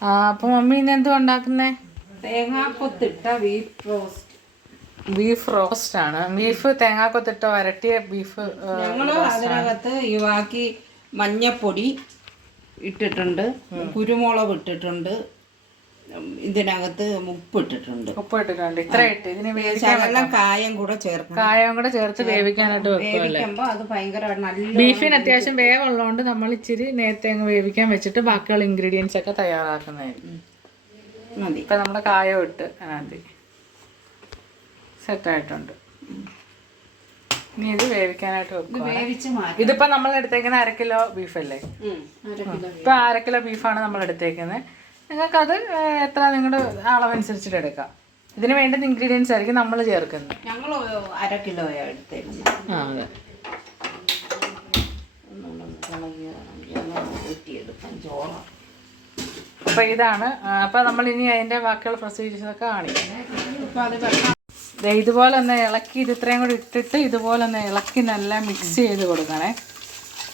ആ അപ്പൊ മമ്മി ഇന്ന് എന്തുവാ ഉണ്ടാക്കുന്നേ? തേങ്ങാക്കൊത്തിട്ട ബീഫ് റോസ്റ്റ് ബീഫ് റോസ്റ്റ് ആണ്. ബീഫ് തേങ്ങാക്കൊത്തിട്ട വരട്ടിയ ബീഫ് ഞങ്ങൾ അതിനകത്ത് ഈ ബാക്കി മഞ്ഞപ്പൊടി ഇട്ടിട്ടുണ്ട് കുരുമുളക് ഇട്ടിട്ടുണ്ട് ഇതിനകത്ത് ഉപ്പ് ഇട്ടിട്ടുണ്ട് ഉപ്പ് ഇട്ടിട്ടുണ്ട് ഇത്ര ഇട്ട്. ഇതിന് വേവിക്കാൻ കായം കൂടെ ചേർക്കും കായം കൂടെ ചേർത്ത് വേവിക്കാനായിട്ട് വേവിക്കുമ്പോ വേവിക്കുമ്പോൾ അത് ഭയങ്കര നല്ല ബീഫിന് അത്യാവശ്യം വേവുള്ളതുകൊണ്ട് നമ്മൾ ഇച്ചിരി നേരത്തെ അങ്ങ് വേവിക്കാൻ വെച്ചിട്ട് ബാക്കിയുള്ള ഇൻഗ്രീഡിയൻസ് ഒക്കെ തയ്യാറാക്കുന്നതായിരിക്കും. മതി. ഇപ്പൊ നമ്മുടെ കായം ഇട്ട് അതിനകത്ത് സെറ്റായിട്ടുണ്ട് ഇനി ഇത് വേവിക്കാനായിട്ട് വെക്കും ഇതിപ്പോ നമ്മൾ എടുത്തേക്കുന്ന അര കിലോ ബീഫല്ലേ ഇപ്പൊ അര കിലോ ബീഫാണ് നമ്മൾ എടുത്തേക്കുന്നത്. നിങ്ങൾക്കത് എത്ര നിങ്ങളുടെ അളവനുസരിച്ചിട്ട് എടുക്കാം. ഇതിന് വേണ്ടുന്ന ഇൻഗ്രീഡിയൻസ് ആയിരിക്കും നമ്മൾ ചേർക്കുന്നത്. ഞങ്ങൾ അര കിലോ എടുത്തേക്കുന്നത് ആ അതെ. അപ്പൊ ഇതാണ് അപ്പൊ നമ്മൾ ഇനി അതിന്റെ ബാക്കിയുള്ള പ്രൊസീജിയേഴ്സ് ഒക്കെ കാണിക്കാം. അപ്പം ഇതുപോലെ ഒന്ന് ഇളക്കി ഇത് ഇത്രയും കൂടി ഇട്ടിട്ട് ഇതുപോലെ ഒന്ന് ഇളക്കി നല്ല മിക്സ് ചെയ്ത് കൊടുക്കണേ.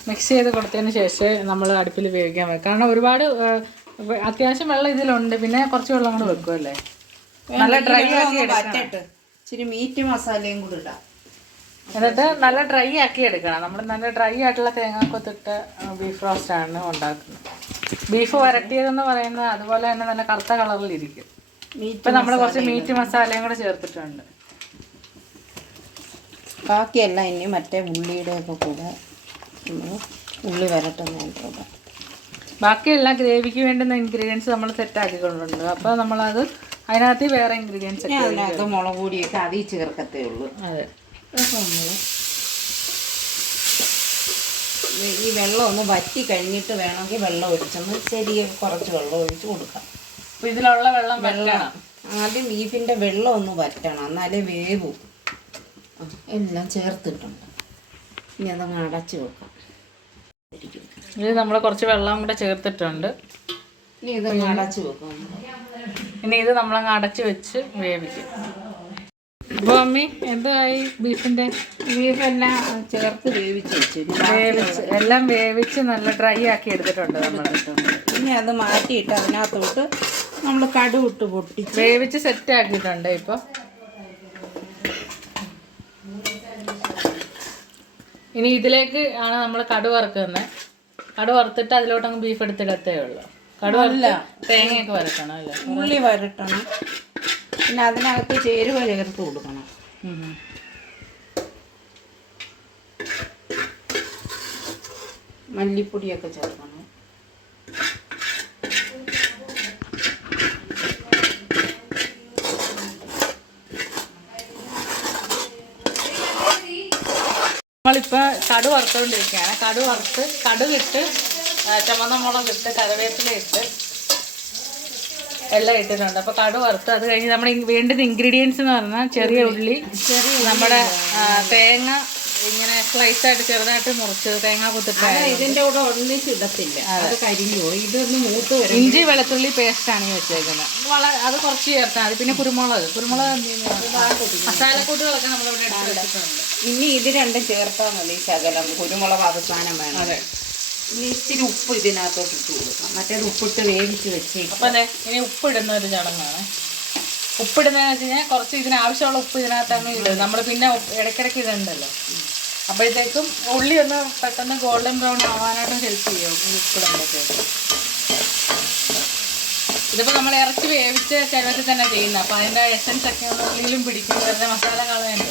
മിക്സ് ചെയ്ത് കൊടുത്തതിന് ശേഷം നമ്മൾ അടുപ്പിൽ വേവിക്കാൻ വെക്കാം കാരണം ഒരുപാട് അത്യാവശ്യം വെള്ളം ഇതിലുണ്ട്. പിന്നെ കുറച്ച് വെള്ളം കൂടെ വെക്കുമല്ലേ നല്ല ഡ്രൈ ആക്കി എടുക്കണം. ഇച്ചിരി മീറ്റ് മസാലയും കൂടെ ഇടാം. എന്നിട്ട് നല്ല ഡ്രൈ ആക്കി എടുക്കണം. നമ്മൾ നല്ല ഡ്രൈ ആയിട്ടുള്ള തേങ്ങാക്കൊത്തിട്ട് ബീഫ് റോസ്റ്റ് ആണ് ഉണ്ടാക്കുന്നത്. ബീഫ് വരട്ടിയതെന്ന് പറയുന്നത് അതുപോലെ തന്നെ നല്ല കറുത്ത കളറിലിരിക്കും മീറ്റ് ഇപ്പൊ നമ്മൾ കുറച്ച് മീറ്റ് മസാലയും കൂടെ ചേർത്തിട്ടുണ്ട്. ബാക്കിയെല്ലാം ഇനി മറ്റേ ഉള്ളിയുടെ ഒക്കെ കൂടെ നമ്മൾ ഉള്ളി വരട്ടുന്നതിന്റെ കൂടെ. ബാക്കിയെല്ലാം ഗ്രേവിക്ക് വേണ്ടുന്ന ഇൻഗ്രീഡിയൻസ് നമ്മൾ സെറ്റ് ആക്കിക്കൊണ്ടുണ്ട് അപ്പോൾ നമ്മളത് അതിനകത്ത് വേറെ ഇൻഗ്രീഡിയൻസ് ഒക്കെ അതിനകത്ത് മുളക് പൊടിയൊക്കെ അതിൽ ചേർക്കത്തേ ഉള്ളൂ. അതെ. അപ്പോൾ നമ്മൾ ഈ വെള്ളം ഒന്ന് വറ്റി കഴിഞ്ഞിട്ട് വേണമെങ്കിൽ വെള്ളം ഒഴിച്ചൊന്ന് ചെറിയ കുറച്ച് വെള്ളം ഒഴിച്ച് കൊടുക്കാം. അപ്പൊ ഇതിലുള്ള വെള്ളം വെള്ളം ആദ്യം ബീഫിന്റെ വെള്ളം ഒന്ന് വറ്റണം. എന്നാലേ വേവൂ. എല്ലാം ചേർത്തിട്ടുണ്ട്. ഇനി അതങ്ങ് അടച്ച് വെക്കാം. ഇത് നമ്മൾ കുറച്ച് വെള്ളം കൂടെ ചേർത്തിട്ടുണ്ട്. ഇനി ഇത് അടച്ച് വെക്കും. ഇനി ഇത് നമ്മളങ്ങ് അടച്ച് വെച്ച് വേവിക്കും. അപ്പോൾ അമ്മി എന്തായി ബീഫിന്റെ? ബീഫെല്ലാം ചേർത്ത് വേവിച്ച് വെച്ചു. വേവിച്ച് എല്ലാം വേവിച്ച് നല്ല ഡ്രൈ ആക്കി എടുത്തിട്ടുണ്ട് നമ്മൾ ഇനി അത് മാറ്റിയിട്ട് അതിനകത്തോട്ട് നമ്മൾ കടുവിട്ട് പൊട്ടി വേവിച്ച് സെറ്റ് ആക്കിയിട്ടുണ്ട് ഇപ്പൊ. ഇനി ഇതിലേക്ക് ആണ് നമ്മൾ കടു വറുക്കുന്നത്. കടു വറുത്തിട്ട് അതിലോട്ട് അങ്ങ് ബീഫ് എടുത്തിടത്തേ ഉള്ളൂ. കടു അല്ല. തേങ്ങയൊക്കെ വരട്ടണം അല്ലേ? ഉള്ളി വരട്ടണം. പിന്നെ അതിനകത്ത് ചേരുവ ചേർത്ത് കൊടുക്കണം. മല്ലിപ്പൊടിയൊക്കെ ചേർക്കണം. നമ്മളിപ്പോ കടു വറുത്തുകൊണ്ടിരിക്കുകയാണ് കടു വറുത്ത് കടുകിട്ട് ചുമന്ന മുളക് ഇട്ട് കറിവേപ്പില ഇട്ട് എല്ലാം ഇട്ടിട്ടുണ്ട്. അപ്പോൾ കടു വറുത്ത് അത് കഴിഞ്ഞ് നമ്മൾ വേണ്ടുന്ന ഇൻഗ്രീഡിയൻസ് എന്ന് പറഞ്ഞാൽ ചെറിയ ഉള്ളി നമ്മുടെ തേങ്ങ ഇങ്ങനെ സ്ലൈസ് ആയിട്ട് ചെറുതായിട്ട് മുറിച്ച് തേങ്ങ കുത്തിട്ട് ഇതിന്റെ കൂടെ ഒന്നിച്ച് ഇടത്തില്ല അത്. കരിഞ്ഞോ ഇത് ഇതൊന്ന് മൂത്ത് വരും ഇഞ്ചി വെളുത്തുള്ളി പേസ്റ്റ് ആണ് ഈ വെച്ചേക്കുന്നത് വളരെ അത് കുറച്ച് ചേർത്താൽ മതി. പിന്നെ കുരുമുളക്. കുരുമുളക്? മസാലക്കൂട്ടുകളൊക്കെ നമ്മൾ ഇവിടെ വെച്ചിട്ടുണ്ട്. ഇനി ഇത് രണ്ടും ചേർത്താൽ മതി ശകലം. കുരുമുളക് അവസാനം വേണം. അതെ. ഇനി ഉപ്പ് ഇതിനകത്തോട്ട് ഇട്ട് കൊടുക്കാം. മറ്റേത് ഉപ്പിട്ട് വേവിച്ച് വെച്ചേക്കും. അപ്പൊ അതെ ഇനി ഉപ്പിടുന്ന ഒരു ചടങ്ങാണ്. ഉപ്പിടുന്നതെന്ന് വെച്ച് കഴിഞ്ഞാൽ കുറച്ച് ഇതിന് ആവശ്യമുള്ള ഉപ്പ് ഇതിനകത്താണ് ഇത് നമ്മൾ പിന്നെ ഇടയ്ക്കിടയ്ക്ക് ഇടണ്ടല്ലോ. അപ്പോഴത്തേക്കും ഉള്ളി ഒന്ന് പെട്ടെന്ന് ഗോൾഡൻ ബ്രൗൺ ആവാനായിട്ട് ഹെൽപ്പ് ചെയ്യും ഈ ഉപ്പിടുമ്പോഴത്തേക്ക് ഇതിപ്പോൾ നമ്മൾ ഇറച്ചി വേവിച്ച് ചിലവത്തിൽ തന്നെ ചെയ്യുന്നത്. അപ്പോൾ അതിന്റെ എസൻസ് ഒക്കെ ഉള്ളിലും പിടിക്കും. വെറുതെ മസാല കളയുണ്ട്.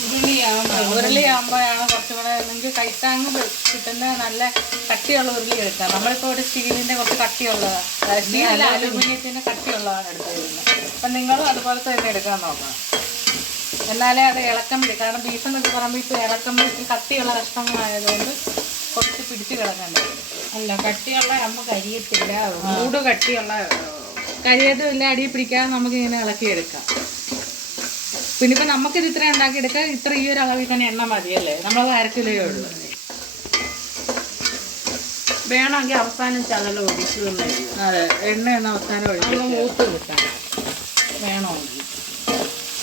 ഉരുളിയാകുമ്പോൾ ഉരുളിയാകുമ്പോഴാണ് കുറച്ചും കൂടെ നിങ്ങൾക്ക് കൈത്താങ്ങ് കിട്ടുന്ന നല്ല കട്ടിയുള്ള ഉരുളി എടുക്കാം. നമ്മളിപ്പോൾ ഒരു സ്റ്റീലിന്റെ കുറച്ച് കട്ടിയുള്ളതാണ് സ്റ്റീൽ അല്ല അലൂമിനിയത്തിന്റെ കട്ടിയുള്ളതാണ് എടുത്തിരുന്നത് അപ്പം നിങ്ങളും അതുപോലത്തെ തന്നെ എടുക്കാൻ നോക്കണം. എന്നാലേ അത് ഇളക്കം പിടിക്കും കാരണം ബീഫ് എന്നൊക്കെ പറയുമ്പോൾ ഇപ്പോൾ ഇളക്കം പിടിച്ച് കട്ടിയുള്ള കഷ്ണങ്ങളായതുകൊണ്ട് കുറച്ച് പിടിച്ച് കിടക്കേണ്ടി അല്ല കട്ടിയുള്ള നമുക്ക് അരിയത്തില്ല മൂട് കട്ടിയുള്ള കരിയതും ഇല്ല അടിയിൽ പിടിക്കാതെ നമുക്കിങ്ങനെ ഇളക്കിയെടുക്കാം. പിന്നെ ഇപ്പം നമുക്കിത് ഇത്ര ഉണ്ടാക്കിയെടുക്കാൻ ഇത്ര ഈ ഒരു അളവിൽ തന്നെ എണ്ണ മതിയല്ലേ? നമ്മളത് അരക്കിലേ ഉള്ളു. വേണമെങ്കിൽ അവസാനം ചതല ഒഴിച്ചു അതെ എണ്ണ എന്ന അവസാനം ഒഴിച്ചു മൂത്ത് കിട്ടാൻ വേണമെങ്കിൽ.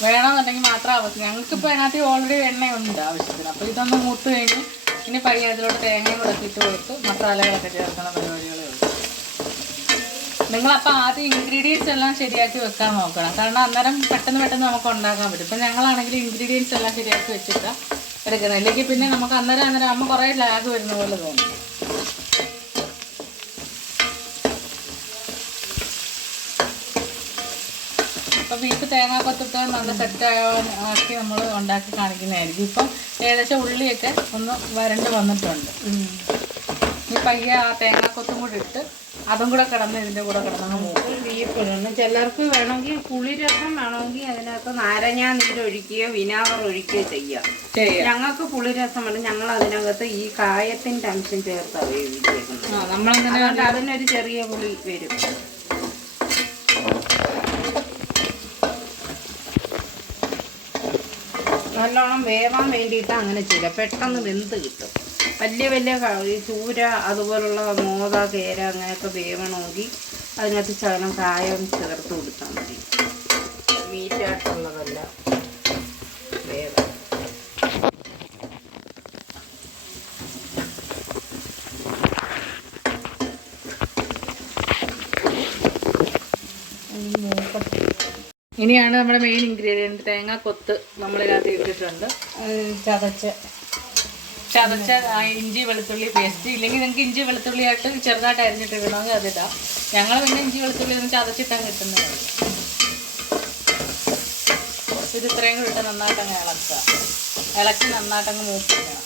വേണമെന്നുണ്ടെങ്കിൽ മാത്രം ആവശ്യം. ഞങ്ങൾക്കിപ്പോൾ അതിനകത്ത് ഓൾറെഡി എണ്ണയുണ്ട് ആവശ്യത്തിന്. അപ്പോൾ ഇതൊന്ന് മൂത്ത് കഴിഞ്ഞ് ഇനി പയ്യെ അതിലോട്ട് തേങ്ങയും കൂടെ ഇട്ട് കൊടുത്ത് മസാലകളൊക്കെ ചേർക്കുന്ന പരിപാടികളേ ഉള്ളൂ നിങ്ങളപ്പോൾ ആദ്യം ഇൻഗ്രീഡിയൻസ് എല്ലാം ശരിയാക്കി വെക്കാൻ നോക്കണം. കാരണം അന്നേരം പെട്ടെന്ന് പെട്ടെന്ന് നമുക്ക് ഉണ്ടാക്കാൻ പറ്റും. ഇപ്പം ഞങ്ങളാണെങ്കിൽ ഇൻഗ്രീഡിയൻസ് എല്ലാം ശരിയാക്കി വെച്ചിട്ട് എടുക്കുന്നത്. അല്ലെങ്കിൽ പിന്നെ നമുക്ക് അന്നേരം അന്നേരം അമ്മ കുറേ ലാഗ് വരുന്ന പോലെ തോന്നും. ഇപ്പം ബീഫ് തേങ്ങാക്കൊത്തിട്ട് നല്ല സെറ്റ് ആക്കി നമ്മൾ ഉണ്ടാക്കി കാണിക്കുന്നതായിരിക്കും. ഇപ്പം ഏകദേശം ഉള്ളിയൊക്കെ ഒന്ന് വരണ്ട് വന്നിട്ടുണ്ട്. ഈ പയ്യ ആ തേങ്ങാക്കൊത്തും കൂടി ഇട്ട് അതും കൂടെ കിടന്ന് ഇതിന്റെ കൂടെ കിടന്ന് ബീഫ് ഇടണം ചിലർക്ക് വേണമെങ്കിൽ പുളിരസം വേണമെങ്കിൽ അതിനകത്ത് നാരങ്ങാ നീരൊഴിക്കുകയോ വിനാഗർ ഒഴിക്കുകയോ ചെയ്യാം. ഞങ്ങൾക്ക് പുളിരസം വേണം ഞങ്ങൾ അതിനകത്ത് ഈ കായത്തിന്റെ അംശം ചേർത്ത് നമ്മളങ്ങനെ അതുകൊണ്ട് അതിനൊരു ചെറിയ പുളി വരും. നല്ലോണം വേവാൻ വേണ്ടിയിട്ട് അങ്ങനെ ചെയ്യുക പെട്ടെന്ന് വെന്ത് കിട്ടും. വലിയ വലിയ ഈ ചൂര അതുപോലുള്ള മോത കേര അങ്ങനെയൊക്കെ വേവണമെങ്കിൽ അതിനകത്ത് ശകലം കായം ചേർത്ത് കൊടുത്താൽ മതി. മീറ്റായിട്ടുള്ളതല്ല. വേവ് ഇനിയാണ് നമ്മുടെ മെയിൻ ഇൻഗ്രീഡിയന്റ് തേങ്ങ കൊത്ത് നമ്മളിതിനകത്ത് ഇട്ടിട്ടുണ്ട്. ചതച്ച്. ചതച്ച ഇഞ്ചി വെളുത്തുള്ളി പേസ്റ്റ് ഇല്ലെങ്കിൽ നിങ്ങൾക്ക് ഇഞ്ചി വെളുത്തുള്ളി ആയിട്ട് ചെറുതായിട്ട് അരിഞ്ഞിട്ട് ഇടണമെങ്കിൽ അതിടാം. ഞങ്ങൾ പിന്നെ ഇഞ്ചി വെളുത്തുള്ളി ഒന്ന് ചതച്ചിട്ടാണ് കിട്ടുന്നത്. ഇത് ഇത്രയും കൂടി ഇട്ട് നന്നായിട്ട് അങ്ങ് ഇളക്കുക. ഇളക്കി നന്നായിട്ട് അങ്ങ് മൂപ്പിക്കണം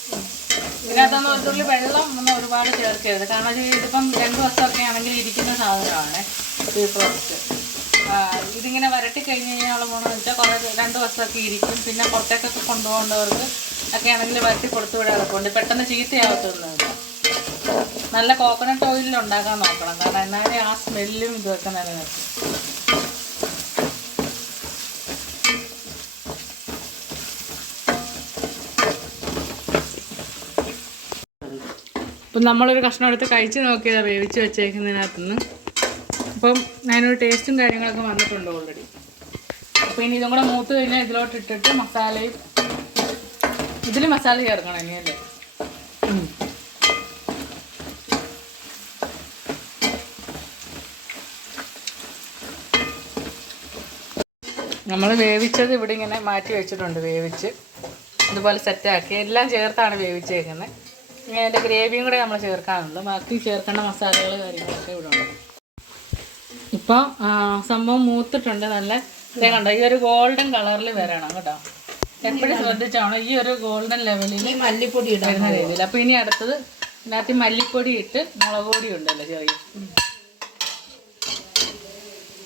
ഇതിനകത്തൊന്നും വെളുത്തുള്ളി തുള്ളി വെള്ളം ഒന്നും ഒരുപാട് ചേർക്കരുത്. കാരണം ഇത് ഇതിപ്പം രണ്ട് ദിവസമൊക്കെ ആണെങ്കിൽ ഇരിക്കുന്ന സാധനമാണ്. ഈ പ്രോഡക്റ്റ് ഇതിങ്ങനെ വരട്ടി കഴിഞ്ഞ് കഴിഞ്ഞാൽ ഗുണമെന്ന് വെച്ചാൽ കുറേ രണ്ട് ദിവസമൊക്കെ ഇരിക്കും. പിന്നെ പുറത്തേക്കൊക്കെ കൊണ്ടുപോകേണ്ടവർക്ക് ഒക്കെ ആണെങ്കിൽ വരട്ടി കൊടുത്തു വിടാൻ എളുപ്പമുണ്ട് പെട്ടെന്ന് ചീത്തയാവത്തൊന്നുമില്ല നല്ല കോക്കനട്ട് ഓയിലിൽ ഉണ്ടാക്കാൻ നോക്കണം. കാരണം എന്നാലേ ആ സ്മെല്ലും ഇതൊക്കെ നിലനിർത്തും. ഇപ്പം നമ്മളൊരു കഷ്ണം എടുത്ത് കഴിച്ച് നോക്കിയതാണ് വേവിച്ച് വെച്ചേക്കുന്നതിനകത്തുനിന്ന്. അപ്പം അതിനൊരു ടേസ്റ്റും കാര്യങ്ങളൊക്കെ വന്നിട്ടുണ്ട് ഓൾറെഡി അപ്പോൾ ഇനി ഇതും കൂടെ മൂത്ത് കഴിഞ്ഞാൽ ഇതിലോട്ട് ഇട്ടിട്ട് മസാലയും ഇതിൽ മസാല ചേർക്കണം ഇനി അല്ലേ? നമ്മൾ വേവിച്ചത് ഇവിടെ ഇങ്ങനെ മാറ്റി വെച്ചിട്ടുണ്ട് വേവിച്ച്. ഇതുപോലെ സെറ്റാക്കി എല്ലാം ചേർത്താണ് വേവിച്ചേക്കുന്നത് ഇങ്ങനെ അതിന്റെ ഗ്രേവിയും കൂടെ നമ്മൾ ചേർക്കാനുള്ളൂ ബാക്കി ചേർക്കേണ്ട മസാലകൾ കാര്യങ്ങളൊക്കെ ഇവിടെ ഉണ്ട്. ഇപ്പോൾ സംഭവം മൂത്തിട്ടുണ്ട്. നല്ല കണ്ടോ? ഈ ഒരു ഗോൾഡൻ കളറിൽ വരണം കേട്ടോ. എപ്പോഴും ശ്രദ്ധിച്ചാണോ ഈ ഒരു ഗോൾഡൻ ലെവലിൽ ഈ മല്ലിപ്പൊടി ഇടുന്ന രീതിയിൽ. അപ്പോൾ ഇനി അടുത്തത് ഇതിനകത്ത് മല്ലിപ്പൊടി ഇട്ട് മുളക് പൊടി ഉണ്ടല്ലോ ചെറിയ.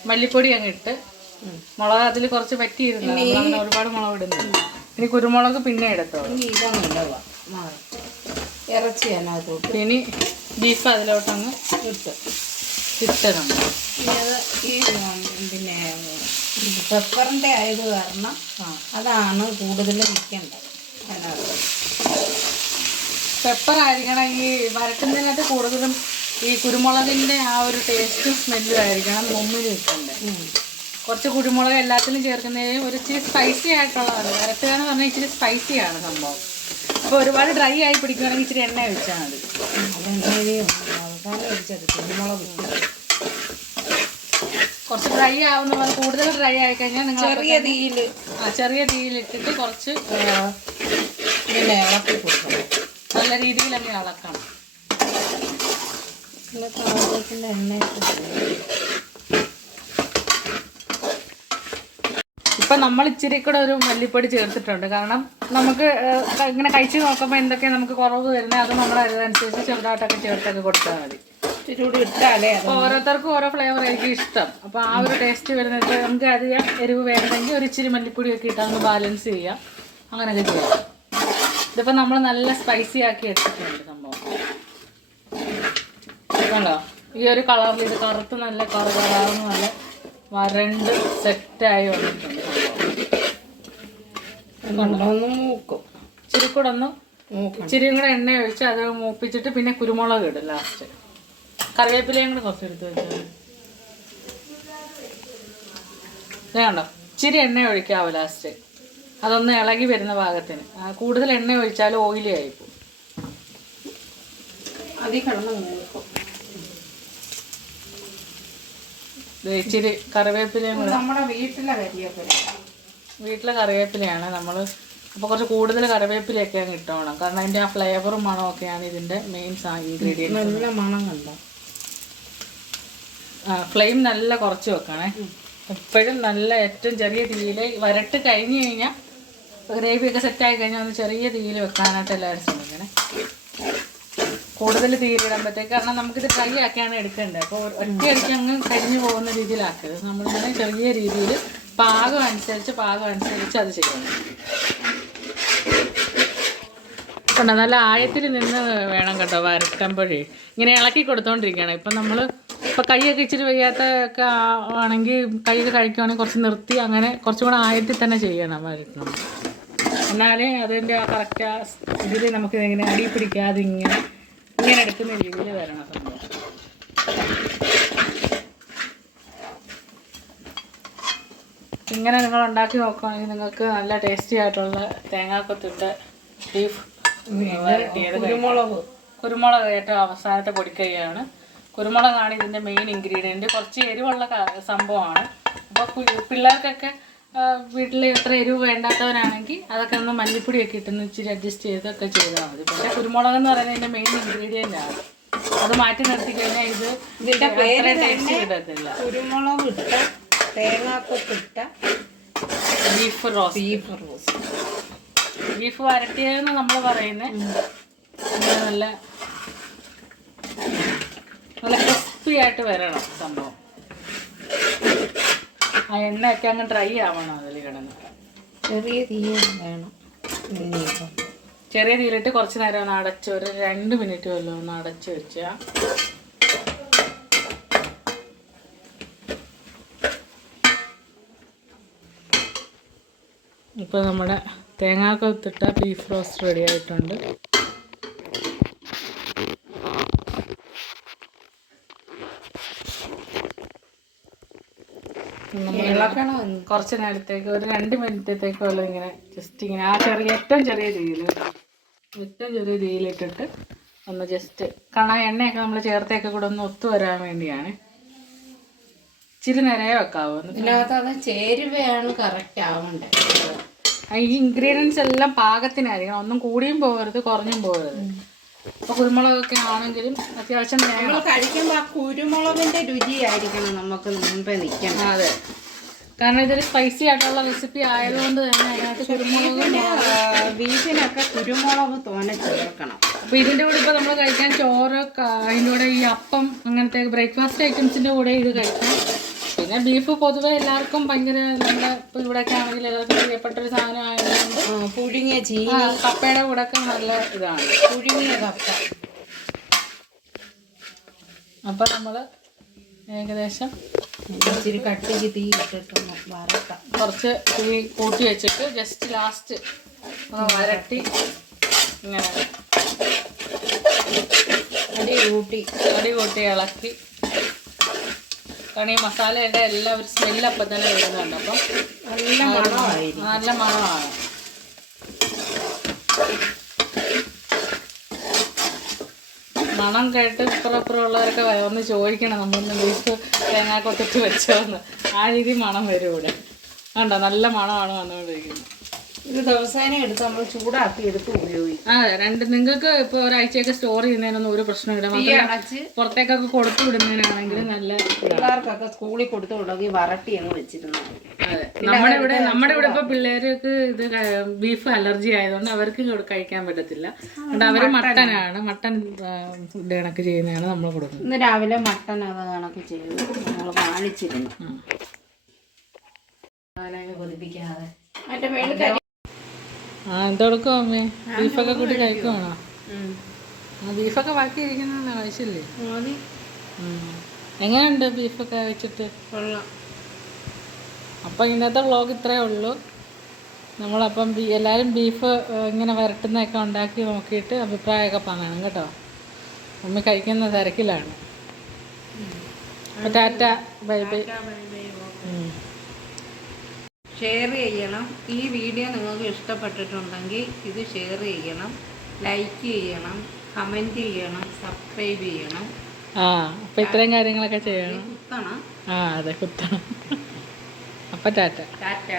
മല്ലിപ്പൊടി അങ്ങ് ഇട്ട് മുളക് അതിൽ കുറച്ച് പറ്റിയിരുന്നു ഒരുപാട് മുളക് ഇടുന്നുണ്ട് ഇനി കുരുമുളക് പിന്നെ എടുത്തോളൂ ഇറച്ചി അതിനകത്തോട്ട്. ഇനി ബീഫ് അതിലോട്ടങ്ങ് ഇട്ട്. ഇട്ടണം. ഈ പിന്നെ പെപ്പറിന്റെ ആയത് കാരണം ആ. അതാണ് കൂടുതൽ വിൽക്കേണ്ടത് അതിനകത്ത് പെപ്പർ ആയിരിക്കണം. ഈ വരട്ടുന്നതിനകത്ത് കൂടുതലും ഈ കുരുമുളകിന്റെ ആ ഒരു ടേസ്റ്റും സ്മെല്ലും ആയിരിക്കണം. മുമ്പിൽ നിൽക്കേണ്ടത്. കുറച്ച് കുരുമുളക് എല്ലാത്തിലും ചേർക്കുന്നതിന് ഒരു ഇച്ചിരി സ്പൈസി ആയിട്ടുള്ളതാണ് വരട്ടുക എന്ന് പറഞ്ഞാൽ ഇച്ചിരി സ്പൈസിയാണ് സംഭവം. അപ്പോൾ ഒരുപാട് ഡ്രൈ ആയി പിടിക്കുകയാണെങ്കിൽ ഇച്ചിരി എണ്ണ ഒഴിച്ചാൽ മതി. അതെണ്ണയും അവസാനം ഒഴിച്ചത് കുരുമുളക്. കുറച്ച് ഡ്രൈ ആവുന്ന. പോലെ കൂടുതൽ ഡ്രൈ ആയി കഴിഞ്ഞാൽ നിങ്ങൾ ചെറിയ തീയിൽ. ആ ചെറിയ തീയിലിട്ടിട്ട് കുറച്ച് പിന്നെ ഇളക്കി കൊടുക്കണം. നല്ല രീതിയിൽ അങ്ങ് ഇളക്കണം. ഇപ്പൊ നമ്മൾ ഇച്ചിരി കൂടെ ഒരു മല്ലിപ്പൊടി ചേർത്തിട്ടുണ്ട്. കാരണം നമുക്ക് ഇങ്ങനെ കഴിച്ച് നോക്കുമ്പോൾ എന്തൊക്കെ നമുക്ക് കുറവ് വരുന്നത് അത് നമ്മൾ അതിനനുസരിച്ച് ചെറുതായിട്ടൊക്കെ ചേർത്തൊക്കെ കൊടുത്താൽ മതി. ഇച്ചിരി ഇട്ടാലേ ഓരോരുത്തർക്കും ഓരോ ഫ്ലേവർ ആയിരിക്കും ഇഷ്ടം. അപ്പോൾ ആ ഒരു ടേസ്റ്റ് വരുന്നത് നമുക്ക് അധികം എരിവ് വേണമെങ്കിൽ ഒരു ഇച്ചിരി മല്ലിപ്പൊടിയൊക്കെ ഇട്ട് നമുക്ക് ബാലൻസ് ചെയ്യാം. അങ്ങനെയൊക്കെ ചെയ്യാം. ഇതിപ്പോൾ നമ്മൾ നല്ല സ്പൈസി ആക്കി എടുത്തിട്ടുണ്ട് സംഭവം. കണ്ടോ? ഈ ഒരു കളറിൽ ഇത് കറുത്ത് നല്ല കറുകറാന്ന് നല്ല വരണ്ട് സെറ്റായി വന്നിട്ടുണ്ട് മൂക്കും. ഇച്ചിരി കൂടെ ഒന്ന് ഇച്ചിരിയും കൂടെ എണ്ണ ഒഴിച്ച് അത് മൂപ്പിച്ചിട്ട് പിന്നെ കുരുമുളക് ഇടും ലാസ്റ്റ് കറിവേപ്പിലയും കൂടെ കുറച്ച് എടുത്ത് വെച്ചാൽ കണ്ടോ? ഇച്ചിരി എണ്ണ ഒഴിക്കാവൂ ലാസ്റ്റ് അതൊന്ന് ഇളകി വരുന്ന ഭാഗത്തിന് കൂടുതൽ എണ്ണ ഒഴിച്ചാൽ ഓയിലി ആയിപ്പോ അതിൽ കിടന്ന് മൂക്കും. ദേ ഇച്ചിരി കറിവേപ്പിലയും കൂടെ. നമ്മുടെ വീട്ടിലെ കറിവേപ്പില വീട്ടിലെ കറിവേപ്പിലയാണ് നമ്മൾ അപ്പോൾ കുറച്ച് കൂടുതൽ കറിവേപ്പിലയൊക്കെ അങ്ങ് ഇട്ടോണം കാരണം അതിന്റെ ആ ഫ്ലേവറും മണമൊക്കെയാണ് ഇതിന്റെ മെയിൻ ഇൻഗ്രീഡിയന്റ് നല്ല മണം കണ്ടോ? ഫ്ലെയിം നല്ല കുറച്ച് വെക്കണേ. എപ്പോഴും നല്ല ഏറ്റവും ചെറിയ തീയിൽ വരട്ട് കഴിഞ്ഞ് കഴിഞ്ഞാൽ ഗ്രേവി ഒക്കെ സെറ്റ് ആയി കഴിഞ്ഞാൽ ഒന്ന് ചെറിയ തീയിൽ വെക്കാനായിട്ട് എല്ലാവരും ശ്രമിക്കണേ. കൂടുതൽ തീരിടുമ്പോഴത്തേക്ക് കാരണം നമുക്കിത് ഡ്രൈ ആക്കിയാണ് എടുക്കേണ്ടത്. അപ്പോൾ ഒറ്റയടിക്ക് അങ്ങ് കരിഞ്ഞു പോകുന്ന രീതിയിലാക്കരുത്. നമ്മളിങ്ങനെ ചെറിയ രീതിയിൽ പാകം അനുസരിച്ച് പാകം അനുസരിച്ച് അത് ചെയ്യണം. കണ്ടോ? നല്ല ആഴത്തിൽ നിന്ന് വേണം കേട്ടോ വരട്ടുമ്പോഴേ. ഇങ്ങനെ ഇളക്കി കൊടുത്തോണ്ടിരിക്കണം ഇപ്പം നമ്മൾ ഇപ്പം കൈയൊക്കെ ഇച്ചിരി വയ്യാത്ത ഒക്കെ ആണെങ്കിൽ കൈയൊക്കെ കഴിക്കുവാണെങ്കിൽ കുറച്ച് നിർത്തി അങ്ങനെ കുറച്ചും കൂടെ ആയത്തിൽ തന്നെ ചെയ്യണം വരട്ടണം എന്നാലേ അതിന്റെ ആ കറക്റ്റ് ആ ഇതിൽ നമുക്ക് ഇങ്ങനെ അടി പിടിക്കാതെ ഇങ്ങനെ ഇങ്ങനെ എടുക്കുന്ന രീതിയിൽ വരണം സംഭവം. ഇങ്ങനെ നിങ്ങൾ ഉണ്ടാക്കി നോക്കുകയാണെങ്കിൽ നിങ്ങൾക്ക് നല്ല ടേസ്റ്റി ആയിട്ടുള്ള തേങ്ങാക്കൊത്തിട്ട് ബീഫ് കുരുമുളക്. കുരുമുളക് ഏറ്റവും അവസാനത്തെ പൊടിക്കൈയാണ്. കുരുമുളകാണ് ഇതിന്റെ മെയിൻ ഇൻഗ്രീഡിയന്റ് കുറച്ച് എരിവുള്ള സംഭവമാണ്. അപ്പോൾ പിള്ളേർക്കൊക്കെ വീട്ടിൽ ഇത്ര എരിവ് വേണ്ടാത്തവരാണെങ്കിൽ അതൊക്കെ ഒന്ന് മല്ലിപ്പൊടിയൊക്കെ ഇട്ടൊന്ന് ഇച്ചിരി അഡ്ജസ്റ്റ് ചെയ്തൊക്കെ ചെയ്താൽ മതി. പക്ഷേ കുരുമുളക് എന്ന് പറയുന്നത് ഇതിന്റെ മെയിൻ ഇൻഗ്രീഡിയന്റ് ആണ്. അത് മാറ്റി നിർത്തി കഴിഞ്ഞാൽ ഇത് ഇതിന്റെ പേര് അത്ര ടേസ്റ്റ് കിട്ടത്തില്ല കുരുമുളക് ഇട്ട തേങ്ങാക്കൊത്തിട്ട beef roast beef roast beef വരട്ടിയതെന്ന് നമ്മൾ പറയുന്നത് നല്ല നല്ല ക്രിസ്പി ആയിട്ട് വരണം സംഭവം. ആ എണ്ണയൊക്കെ അങ്ങ് ഡ്രൈ ആവണം അതിൽ കിടന്ന്. ചെറിയ തീ വേണം ചെറിയ തീയിലിട്ട് കുറച്ച് നേരം ഒന്ന് അടച്ച് ഒരു രണ്ട് മിനിറ്റ് വല്ലതും ഒന്ന് അടച്ച് വെച്ചാൽ ഇപ്പോൾ നമ്മുടെ തേങ്ങാക്കൊത്തിട്ട ബീഫ് റോസ്റ്റ് റെഡി ആയിട്ടുണ്ട് നമ്മൾ ഇളക്കണം എന്ന്. കുറച്ച് നേരത്തേക്ക് ഒരു രണ്ട് മിനിറ്റത്തേക്ക് ഇങ്ങനെ ജസ്റ്റ് ഇങ്ങനെ ആ ചെറിയ ഏറ്റവും ചെറിയ തീയിൽ ഏറ്റവും ചെറിയ തീയിലിട്ടിട്ട് ഒന്ന് ജസ്റ്റ് കാണാൻ എണ്ണയൊക്കെ നമ്മൾ ചേർത്തൊക്കെ കൂടെ ഒന്ന് ഒത്തു വരാൻ വേണ്ടിയാണ്. ഇച്ചിരി നിറയെ വെക്കാവുന്നു ഇതിനകത്ത് ചേരുവയാണ് കറക്റ്റ് ആവണ്ടേ? ആ ഈ ഇൻഗ്രീഡിയൻസ് എല്ലാം പാകത്തിനായിരിക്കണം. ഒന്നും കൂടിയും പോകരുത് കുറഞ്ഞും പോകരുത്. അപ്പോൾ കുരുമുളകൊക്കെ ആണെങ്കിലും അത്യാവശ്യം നമ്മൾ കഴിക്കുമ്പോൾ ആ കുരുമുളകിന്റെ രുചിയായിരിക്കണം നമുക്ക് മുമ്പേ നിൽക്കണം അതെ. കാരണം ഇതൊരു സ്പൈസി ആയിട്ടുള്ള റെസിപ്പി ആയതുകൊണ്ട് തന്നെ അതിനകത്ത് കുരുമുളക് ബീഫിനൊക്കെ കുരുമുളക് തോനെ ചേർക്കണം. അപ്പൊ ഇതിന്റെ കൂടെ ഇപ്പൊ നമ്മൾ കഴിക്കാൻ ചോറ് അതിന്റെ കൂടെ ഈ അപ്പം അങ്ങനത്തെ ബ്രേക്ക്ഫാസ്റ്റ് ഐറ്റംസിന്റെ കൂടെ ഇത് കഴിക്കാം. പിന്നെ ബീഫ് പൊതുവെ എല്ലാവർക്കും ഭയങ്കര നമ്മുടെ ഇപ്പൊ ഇവിടെയൊക്കെ ആണെങ്കിൽ എല്ലാവർക്കും പ്രിയപ്പെട്ട ഒരു സാധനം ആയതുകൊണ്ട് ആ, പുഴുങ്ങിയ ചീനി. കപ്പയുടെ കൂടെ ഒക്കെ നല്ല ഇതാണ്. പുഴുങ്ങിയ കപ്പ. അപ്പൊ നമ്മൾ ഏകദേശം ഇച്ചിരി കട്ടിക്ക് തീ ഇട്ടിട്ടൊന്ന് വരട്ടാം കുറച്ച് തീ കൂട്ടി വെച്ചിട്ട് ജസ്റ്റ് ലാസ്റ്റ് ഒന്ന് വരട്ടി ഇങ്ങനെ അടി കൂട്ടി അടി കൂട്ടി ഇളക്കി കാരണം ഈ മസാലയുടെ എല്ലാം ഒരു സ്മെല്ല് അപ്പം തന്നെ വരുന്നുണ്ട്. അപ്പം നല്ല മണമാണ് നല്ല മണമാണ്. മണം കേട്ട് ഉള്ളവരൊക്കെ വ- വന്ന് ചോദിക്കണം നമ്മളൊന്ന് ബീഫ് തേങ്ങ കൊത്തിട്ട് വെച്ചോന്ന്. ആ രീതി മണം വരും ഇവിടെ. കണ്ടോ? നല്ല മണമാണ് വന്നുകൊണ്ടിരിക്കുന്നത്. ഇത് ദിവസേന എടുത്ത് നമ്മൾ ചൂടാക്കി എടുത്ത് ഉപയോഗിക്കും. അതെ രണ്ട് നിങ്ങൾക്ക് ഇപ്പൊ ഒരാഴ്ചയൊക്കെ സ്റ്റോർ ചെയ്യുന്നതിനൊന്നും ഒരു പ്രശ്നമില്ല അടച്ച് പുറത്തേക്കൊക്കെ കൊടുത്തു വിടുന്നതിനാണെങ്കിൽ നല്ല പിള്ളേർക്കൊക്കെ സ്കൂളിൽ കൊടുത്തു വിടുകയും വരട്ടി എന്ന് വെച്ചിരുന്നു അതെ നമ്മുടെ ഇവിടെ നമ്മുടെ ഇവിടെ ഇപ്പൊ പിള്ളേർക്ക് ഇത് ബീഫ് അലർജി ആയതുകൊണ്ട് അവർക്ക് കഴിക്കാൻ പറ്റത്തില്ല. അതുകൊണ്ട് അവർ മട്ടനാണ് മട്ടൻ ഫുഡ് കണക്ക് ചെയ്യുന്നതാണ് നമ്മൾ കൊടുക്കുന്നത്. ഇന്ന് രാവിലെ മട്ടൻ കണക്ക് ചെയ്തു. നമ്മൾ കാണിച്ചിരുന്നു. കൊതിപ്പിക്കാതെ. മറ്റേ മേളിൽ ആ എന്തെടുക്കും അമ്മേ? ബീഫൊക്കെ കൂട്ടി കഴിക്കുവാണോ? ആ ബീഫൊക്കെ ബാക്കി ഇരിക്കുന്ന മതി ഉം. എങ്ങനെയുണ്ട് ബീഫൊക്കെ വെച്ചിട്ട്? കൊള്ളാം. അപ്പം ഇന്നത്തെ വ്ളോഗ് ഇത്രയേ ഉള്ളൂ. നമ്മളപ്പം ബീ എല്ലാവരും ബീഫ് ഇങ്ങനെ വരട്ടുന്നതൊക്കെ ഉണ്ടാക്കി നോക്കിയിട്ട് അഭിപ്രായമൊക്കെ പറയണം കേട്ടോ. അമ്മ കഴിക്കുന്ന തിരക്കിലാണ്. Tata bye bye. ഷെയർ ചെയ്യണം. ഈ വീഡിയോ നിങ്ങൾക്ക് ഇഷ്ടപ്പെട്ടിട്ടുണ്ടെങ്കിൽ ഇത് ഷെയർ ചെയ്യണം. ലൈക്ക് ചെയ്യണം. കമന്റ് ചെയ്യണം. സബ്സ്ക്രൈബ് ചെയ്യണം. ആ അപ്പം ഇത്രയും കാര്യങ്ങളൊക്കെ ചെയ്യണം. കുത്തണം. ആ അതെ കുത്തണം. അപ്പം ടാറ്റ. ടാറ്റ.